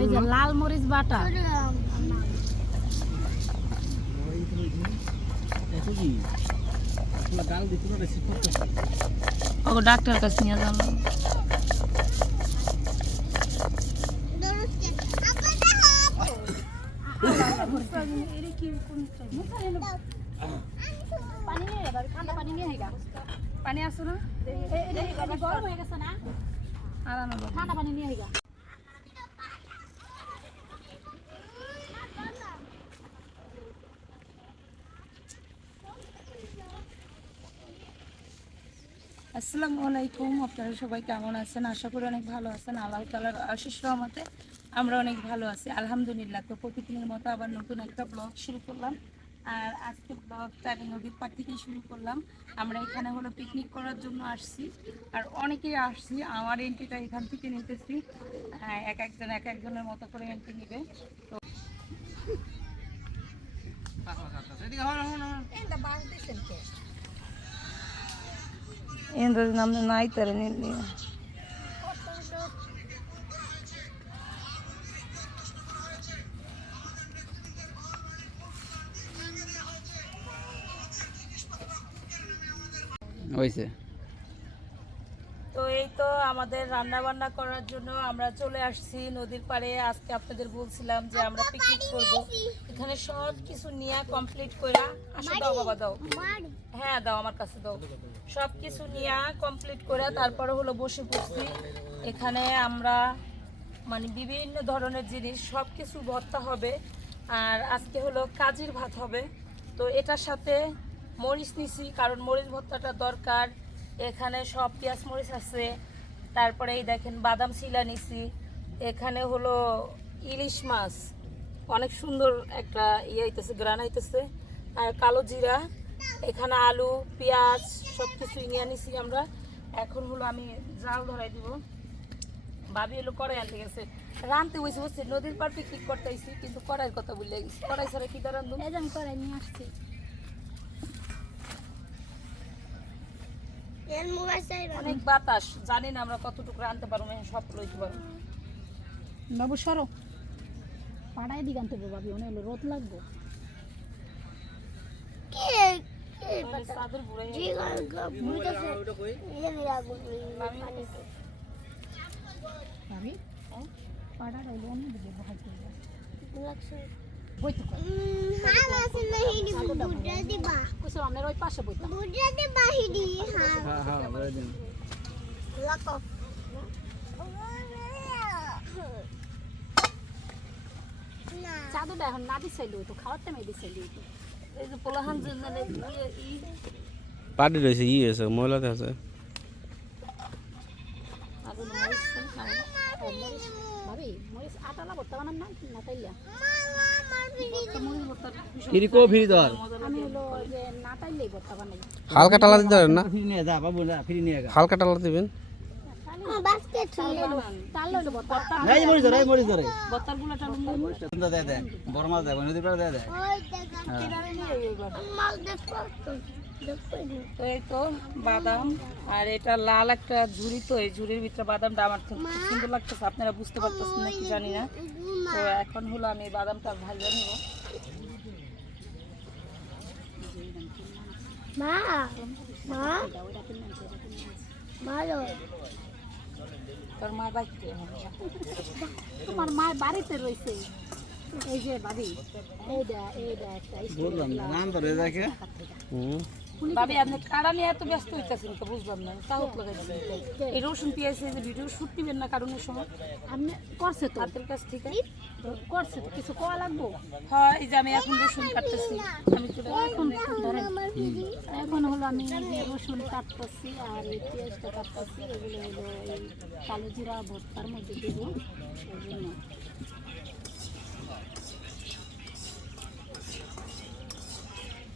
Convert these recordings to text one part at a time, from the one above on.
এই যে লাল মরিচ বাটা। ও ডাক্তার কাছে নিয়ে যাব পানি আসো না। হয়ে। ঠান্ডা পানি নিয়ে আইগা। আসসালামু আলাইকুম আপনারা সবাই কেমন আছেন? আশা করি অনেক ভালো আছেন। আল্লাহ তালার আশিস রহমতে আমরা অনেক ভালো আছি। আলহামদুলিল্লাহ তো প্রতিদিনের মতো আবার নতুন একটা ব্লগ শুরু করলাম। আর আজকে ব্লগটা আমি নদীর পাড় থেকেই শুরু করলাম। আমরা এখানে হলো পিকনিক করার জন্য আসছি। আর অনেকেই আসছি আমার এন্ট্রিটা এখান থেকে নিতেছি। আহ, এক একজন এক একজনের মতো করে এন্ট্রি নিবে। তো এন্দ্র নাম নাই তারে নিলি হয়েছে তো এই তো আমাদের রান্না বান্না করার জন্য আমরা চলে আসছি নদীর পাড়ে। আজকে আপনাদের বলছিলাম যে আমরা পিকনিক করব। এখানে সব কিছু নিয়ে কমপ্লিট করে আসো দাও বাবা দাও। হ্যাঁ দাও আমার কাছে দাও। সব কিছু নিয়ে কমপ্লিট করে তারপরে হলো বসে পড়ছি। এখানে আমরা মানে বিভিন্ন ধরনের জিনিস সব কিছু ভর্তা হবে। আর আজকে হলো কাজির ভাত হবে। তো এটার সাথে মরিচ নিছি কারণ মরিচ ভর্তাটা দরকার। এখানে সব পেঁয়াজ মরিচ আছে। তারপরে এই দেখেন বাদাম শিলা নিছি। এখানে হলো ইলিশ মাছ। অনেক সুন্দর একটা ইয়ে হইতেছে গ্রান হইতেছে। আর কালো জিরা, এখানে আলু, পেঁয়াজ সব কিছু নিয়ে নিছি আমরা। এখন হলো আমি জাল ধরাই দিব। ভাবি এলো কড়াই আনতে গেছে। রানতে হয়েছে বুঝছি নদীর পার পিকনিক করতে আইছি, কিন্তু কড়াইয়ের কথা বললে গেছি কড়াই ছাড়া কি দাঁড়ান করে নিয়ে আসছি। অনেক বাতাস জানি না আমরা কতটুকু আনতে পারব সব লইতে পারব। বাবু সরো। পাড়ায় দিকে আনতে হবে ভাবি অনেক রোদ লাগবো। মানে চাদর বুড়াই ভাবি পাড়া রইল অন্য দিকে বহাই করব বইতে কর কুসুম আপনার ওই পাশে বইতে হ্যাঁ। হ্যাঁ বলে দিন। চাদরটা এখন না দিছাইলো তো খাওয়ার টাইমে দিছাইলো এই যে পোলাহান যে ই। পার্টি রয়েছে ই আছে মহিলাতে আছে। ভাবি মরিচ আটা লাগো তা না? না তাইলা। ভর্তার ফিরি ধর মজা আমি লাগে। হলো যে না তাইলেই বর্তা বানাই। হালকা টালা দিতে পারেন না? ফিরি নিয়ে যা বাবু যা ফিরি নিয়ে গা। হালকা টালা দিবেন? দে বড় মাছ দে নদীর পাড়ে দে দে। কিনারে নিয়ে এবার তো এই তো বাদাম আর এটা লাল একটা ঝুড়ি তো এই ঝুড়ির ভিতরে বাদামটা আমার খুব সুন্দর লাগতেছে আপনারা বুঝতে পারতেছেন নাকি জানি না। তো এখন হলো আমি বাদামটা ভাজা নিব। তোর মা বাইতে তোমার মায়ের বাড়িতে রয়েছে। এই যে বাড়ি। এইটা এইটা একটা বুঝলাম না নাম ধরে দেখে। হুম। ভাবি আপনি কাড়া নিয়ে এত ব্যস্ত হইতেছেন তো বুঝলাম না তাহলে লাগাইছেন। এই রসুন পেঁয়াজ যে ভিডিও শুট নিবেন না কারণের সময়? আপনি করছে তো। হাতের কাছ থেকে? করছে তো কিছু কোয়া লাগবো? হয় এই যে আমি এখন রসুন কাটতেছি। আমি তো এখন ধরেন এখন হলো আমি রসুন কাটতেছি আর এই পেঁয়াজটা কাটতেছি এগুলো হলো এই কালো জিরা ভর্তার মধ্যে দেবো। এই জন্য ডাল নিয়ে তো কত ধরাইছে পেঁয়াজ ভাজে নিতেই ভালো ভর্তার লেগে বাজুন নেই ইতিহাস বলে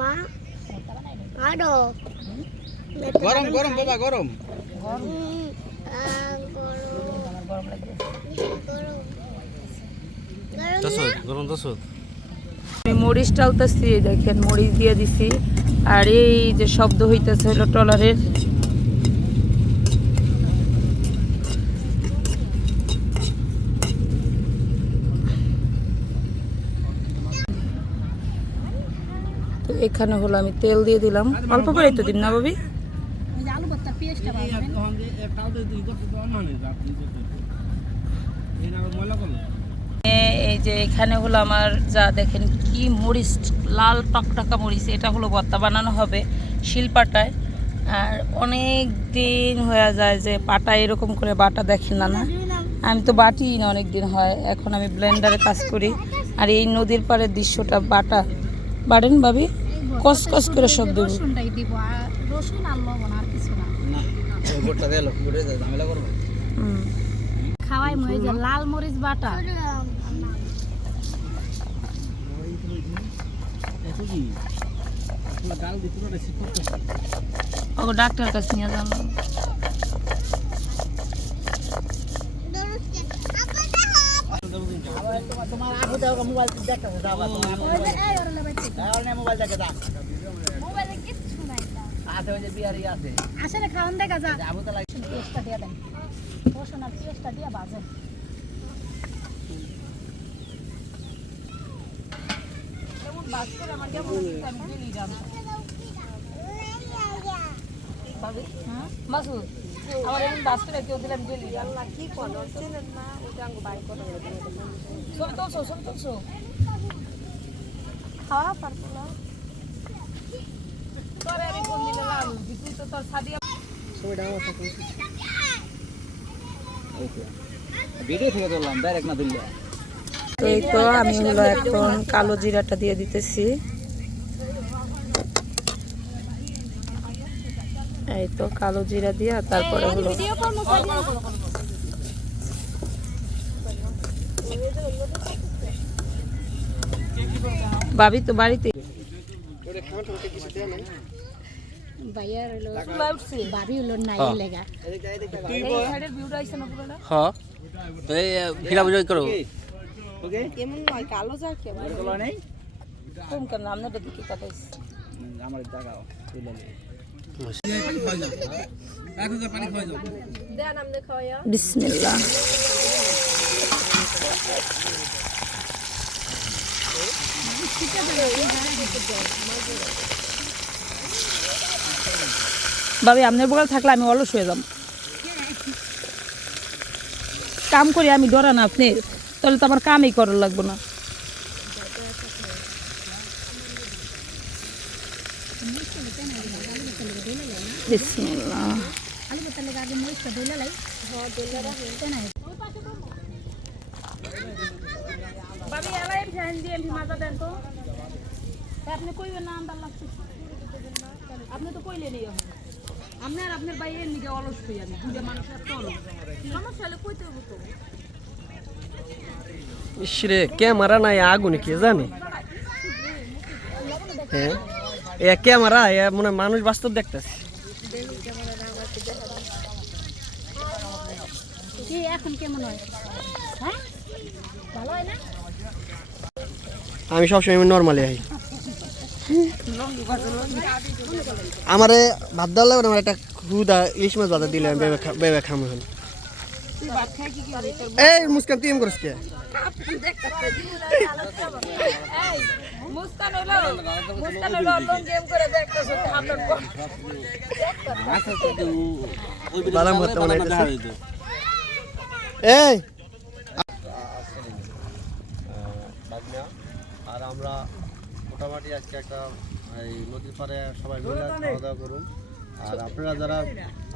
মা মা আরও গরম গরম বাবা গরম। গরম। আমি মরিচ টালতেছি দেখেন মরিচ দিয়ে দিছি। আর এই যে শব্দ হইতেছে হলো ট্রলারের। এখানে হলো আমি তেল দিয়ে দিলাম। অল্প করে তো দিন না এ- এই যে এখানে হলো আমার যা দেখেন কি মরিচ, লাল টকটকা মরিচ, এটা হলো ভর্তা বানানো হবে শিলপাটায়। আর অনেক দিন হয়ে যায় যে পাটা এরকম করে বাটা দেখি না না? আমি তো বাটি না অনেক দিন হয়, এখন আমি ব্লেন্ডারে কাজ করি। আর এই নদীর পাড়ের দৃশ্যটা বাটা। বাড়েন ভাবি? কস কস করে শব্দ রসুনটাই দিব। আর রসুন আর লবণ আর কিছু না। না গোটটা দিয়ে লোক ঘুরে ঝামেলা করব। খাওয়াই মই যে লাল মরিচ বাটা। ডাক্তার কাছে নিয়ে যাব তোমার আগে দাও মোবাইল দেখতে যাবা তোমার মোবাইল দেখে দাও। মোবাইলে কিচ্ছু নাই আছে ওই যে বিয়ারি আছে। আসলে খাওন দেখা যা আবু তালা পেঁয়াজটা দিয়ে দেন। রসুন আর আমার? দিয়ে নিয়ে হ্যাঁ? মাসুদ আমার এমন বাস্তবে কেউ দিলাম জেলি কি করো ছবি তুলছো ছবি তুলছো? খাওয়া পারব না তোরে আমি ফোন দিলে লাল তুই তো তোর সাদিয়া ভিডিও থেকে ধরলাম ডাইরেক্ট না ধরলে। এই তো আমি হলো এখন কালো জিরাটা দিয়ে দিতেছি। এই তো কালো জিরা দিয়া তারপরে হলো ভাবি তো বাড়িতে। ভাইয়ার হলো নাই লেগা। হ তো এই ফিরা বুঝাই করো। ওকে। নয় কালো যা কেমন নেই। কোন কেন আপনাদের দিকে কাটাইছি। আমার জায়গা ভাবি, আপনার বগাল থাকলে আমি অলস হয়ে যাব কাম করি আমি ডরা না আপনি, তাহলে তো আমার কামই করার লাগবে না বিসমিল্লাহ আলু ভর্তা লেগে আগে মরিচটা দইলা লাই হ্যাঁ দইলা রাখেন নাই ভাবি এলাই ফ্যান দিয়ে এমনি মাজা দেন তো তা আপনি কইবেন না আন্দার লাগছে আপনি তো কইলেন এই এখন আপনার আপনার ভাই এর নিকে অলস হই আমি দুইটা মানুষের তো অলস সমস্যা হলে কইতে হব তো ইসরে ক্যামেরা নাই আগুন কে জানে হ্যাঁ এ ক্যামেরা এ মনে হয় মানুষ বাস্তব দেখতেছে কি এখন কেমন হয়? হ্যাঁ? ভালো হয় না? আমি সবসময় নর্মালি আই। আমারে ভাত দেওয়া লাগবে আমার একটা খুদা ইলিশ মাছ ভাজা দিলে আমি বেবে খামো এখন। এই মুস্কান তুই এম করিস কে? মুস্কান হলো মুস্কান হলো লং গেম করে দেখতেছ আপনার তো ওই বাদাম ভর্তা বানাইতেছে। এই। আর আমরা মোটামুটি আজকে একটা এই নদীর পাড়ে সবাই মিলে খাওয়া দাওয়া করুন আর আপনারা যারা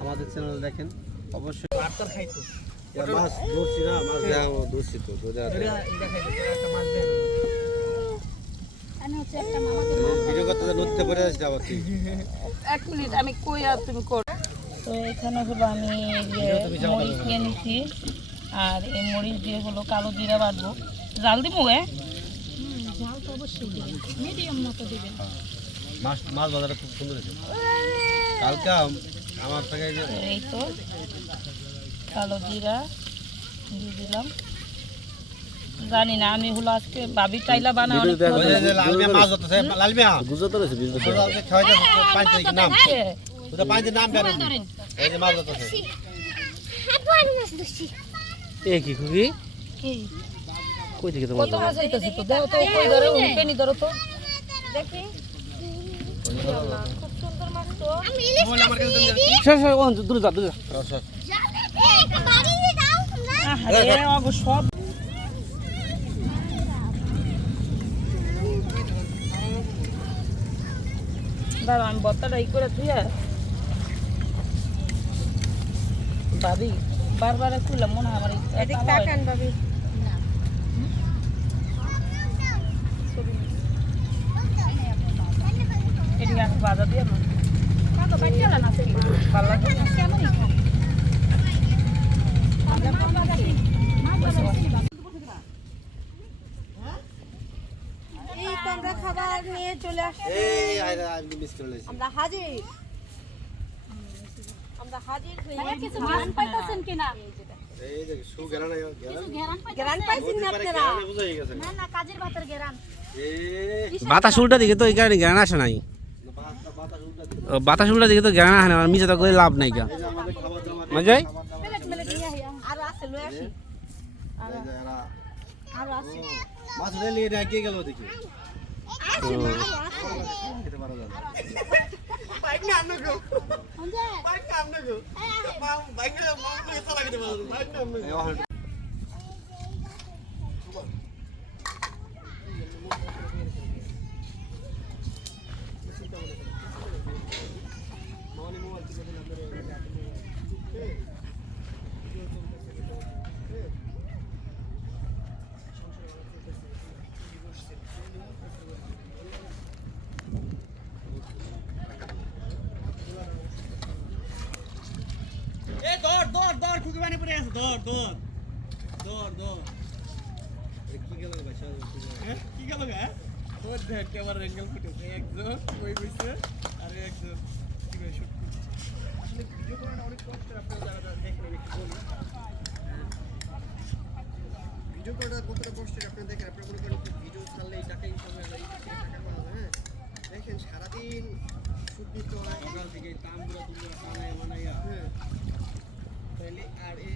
আমাদের চ্যানেল দেখেন অবশ্যই মাছ ধরছি না মাছ দেখা ধরছি তো আমি হচ্ছে একটা মামাকে এই ভিডিও করতে নদীতে পড়ে যাচ্ছে আবার তুই। এক মিনিট আমি কই আর তুমি কর। তো এখানে হলো আমি ইয়ে মরিচ নিয়ে নিছি। আর এই মরিচ দিয়ে হলো কালো জিরা বাটবো। জাল দিব এ? ঝাল তো অবশ্যই দিবেন মিডিয়াম মতো দিবেন মাছ মাছ বাজারটা খুব সুন্দর হয়েছে। কালকে আমার থেকে এই তো কালো জিরা দিয়ে দিলাম। জানি না আমি হলো আজকে বাবি টাইলা বানাই অনেক ওই যে- যে মাছ ধরতেছে লাল মিয়া রয়েছে বিজনেস পাঁচ তারিখ নাম। আছে। ওটা পাঁচ নাম বের এই যে মাছ ধরতেছে। এ কি খুকি? কই থেকে তোমার কত মাছ হইতেছে তো? দেখো তো কই ধরো তো। দেখি। খুব সুন্দর মাছ তো। আমি ইলিশ মাছ ওন দূরে যা অগো সব। আমি বত্তাটা ই করে তুই ভাবি বারবার খুললাম মনে হয় আমার তাকান ভাবি। এদিকে আমি বাধা দিয়ে না। ভালো আমরা খাবার নিয়ে চলে আসছি। এই আইরা আমি মিস করে লাইছি। আমরা হাজির। আমরা হাজির হয়ে ভাইয়া কিছু ঘ্রাণ পাইতেছেন কিনা? এই যে সু গেরা না গেরা কিছু ঘ্রাণ পাইতেছেন? গ্রান পাইছেন না আপনারা? বুঝাই গেছে। না না কাজের ভাতের এই বাতাস উল্টা দিকে তো এই কারণে জ্ঞান আসে নাই। বাতাস উল্টা দিকে তো জ্ঞান আসে না আমার মিছে তো করে লাভ নাই গা। মজাই আর আছে আসি। এরা আর আছে। মাছ রেলি গেল দেখি খেতে পারা যাবে। ಅನ್ನಕ್ಕೆ ಬೈಕ್ ಅನ್ನಕ್ಕೆ ಬಾಂಗ್ ಬೈಕ್ ಬಾಂಗ್ ಸಲ ಆಗಿದೆ ಬಾಂಗ್ ಅನ್ನಕ್ಕೆ এই ওখানে এ কি গেল বাসা কি গেল ভিডিও করার কতটা কষ্টের আপনারা দেখেন। আপনারা মনে করেন ভিডিও ছাড়লে এই টাকা ইনকাম হয়ে যায় এই থেকে টাকা পাওয়া যায় হ্যাঁ? দেখেন সারাদিন সুদ দিতে হয়। সকাল থেকে তামগুলো তুমগুলো বানায় বানাইয়া। হ্যাঁ। তাহলে আর এই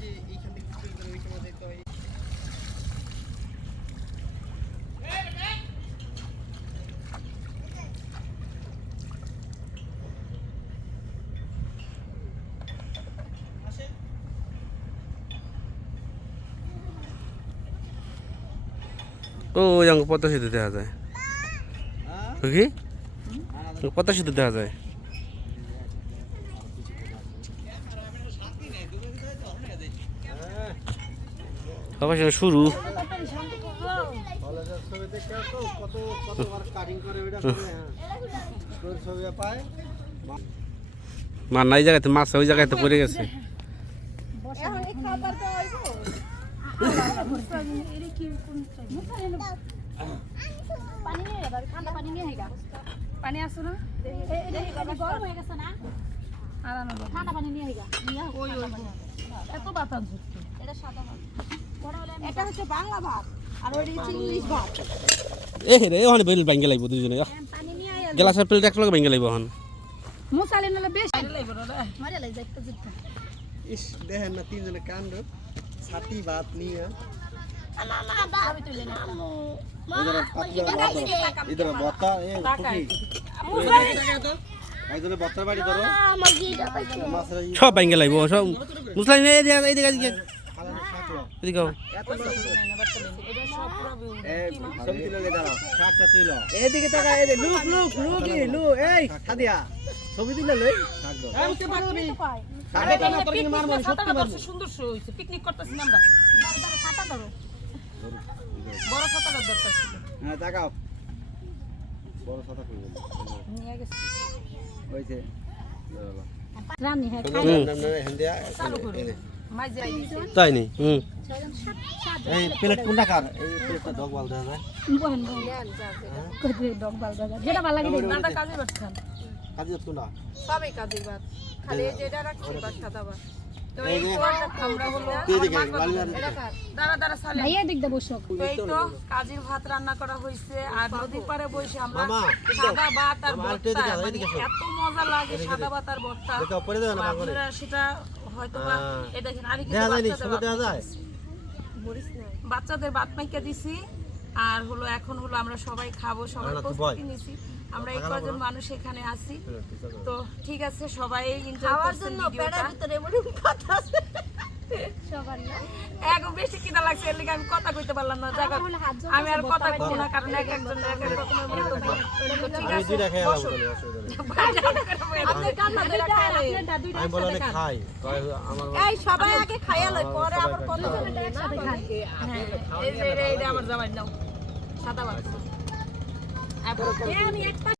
যে এইখান থেকে ভিডিও করে ওইখানে যেতে হয় ও yang পদ্মা সেতু দেখা যায়। কি? পদ্মা সেতু দেখা যায় অবশ্য শুরু কলেজের ছবি দেখে তো কত কতবার কাটিং করে ওইটা করে হ্যাঁ তোর ছবি পায় মার নাই জায়গাতে মাছ ওই জায়গাতে পড়ে গেছে। এখন এই তো আইবো পানি আসো না? গরম হয়ে গেছে না ঠান্ডা পানি নিয়ে এত বাতাস এটা সাদা এটা হচ্ছে বাংলা ভাত আর ওই হচ্ছে ইংলিশ ভাত। এ রে ওখানে বেল ভাঙ্গে লাগবো দুজনে নিয়ে আয়। প্লেট একলগে ভেঙে লাগবো এখন। মুসালি নলে বেশ। লাগবে রে। মারে লাই যাইতে জিতটা ইস দেখেন না তিনজনে কাণ্ড। ছাতি ভাত নিয়ে। ইধর বত্তা এ এই সব ভেঙে লাগবো সব। মুসলাম এইদিকে এইদিকে খালানো এদিকে তুইল এদিকে লুক লুক লুক লু এই সাদিয়া ছবি তুলে লই। শাক দাও আমি তো পারবি ছাতাটা ধরছে সুন্দর শো হইছে। পিকনিক করতেছি না আমরা। ছাতা ধরো বড় ছাতাটা দরকার ছিল হ্যাঁ তাকাও। বড় ছাতা কই গেল নিয়ে গেছি। হইছে রান্নি হ্যাঁ হেন্দিয়া চালু করো। মাঝে আইছে তাই নি? হুম। এই প্লেট কোনটা কার? এই প্লেটটা ডগ বাল দেওয়া যায়। বহেন বহেন। কই ডগ বাল দাদা যেটা ভালো লাগে দাদা কাজে ভাত খান। কাজে কোনটা? সবই কাজের ভাত। খালি যেটা রাখছি ভাত সাদা ভাত। তো এই এই যে তো আমরা হলো তুই দিকে। বালি কাজের ভাত রান্না করা হয়েছে আর নদীর বসে আমরা সাদা ভাত আর মানে। এত মজা লাগে সাদা ভাত আর ভর্তা। দেখো পরে দেবে তো না বাঙালি আপনারা সেটা হয়তো বা হ্যাঁ। এই দেখেন আমি কিন্তু দেখা বাচ্চাদের বাদ দেওয়া যায়? দিছি। বাচ্চাদের ভাত মাইকা দিছি আর হলো এখন হলো আমরা সবাই খাব সবাই প্রস্তুতি নিছি। আমরা এই কজন মানুষ এখানে আছি। তো ঠিক আছে সবাই এনজয় জন্য সবার না। বেশি কিনা লাগছে এর আমি কথা কইতে পারলাম না। জায়গা আমি আর কথা কইব না কারণ এক একজন এক এক রকমের মন্তব্য ঠিক আছে দুইটা খেয়ে বসো। বলে অসুবিধা নেই ভাই, জানো কেন বলে? আপনি কান্না ধরে খাইলে। আমি বলে অনেক খাই। আমার এই সবাই আগে খাইয়া লই পরে আবার খাই। কথা একসাথে খাই এই যে এটা- এটা আমার জামাই নাও। সাদা ভাত আমি এক